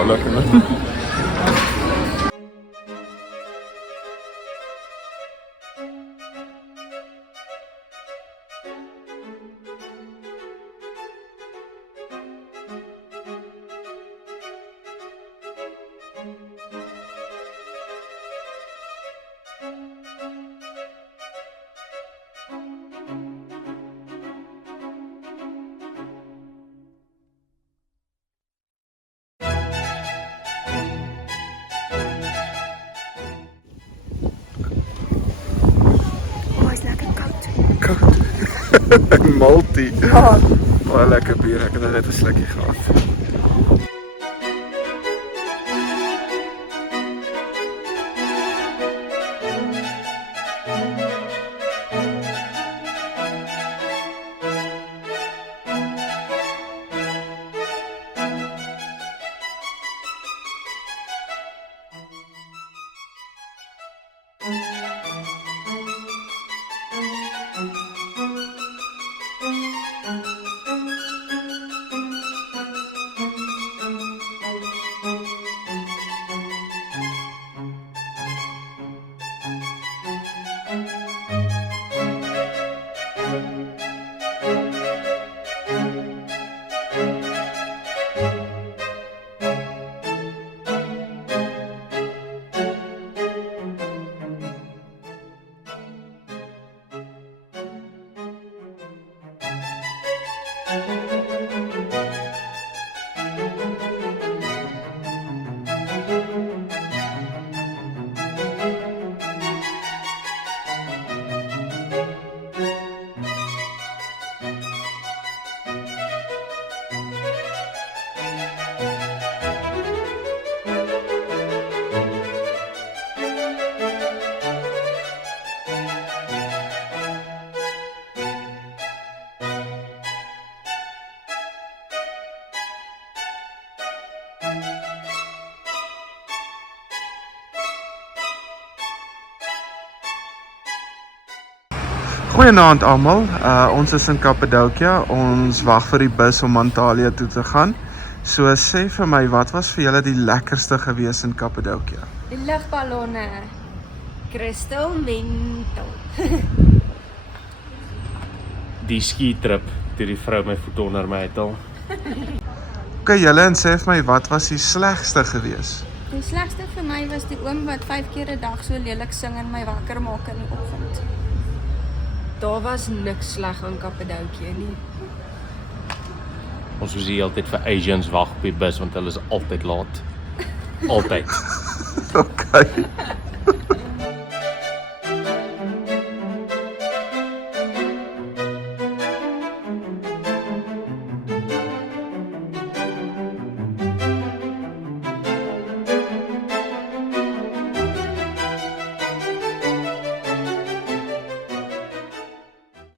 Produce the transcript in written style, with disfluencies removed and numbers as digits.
gevaarlik. Oh, is lekker koud. Multi. Ja. Baie lekker bier, ek het nou net 'n slukkie gehad. Goeienaand almal, ons is in Kappadokia, ons wag vir die bus om Antalya toe te gaan. So sê vir my, wat was vir julle die lekkerste gewees in Kappadokia? Die lugballonne. Crystal Mental. Die skitrip, toe die vrou my voet onder my uithaal. Ok, julle en sê vir my, wat was die slegste gewees? Die slegste vir my was die oom wat 5 keer 'n dag so lelik sing en my wakker maak in die oggend. Daar was niks sleg aan Kappadokia nie. Ons moes die hele tyd vir Asians wag op die bus, want hulle is altyd laat. Altyd. Ok.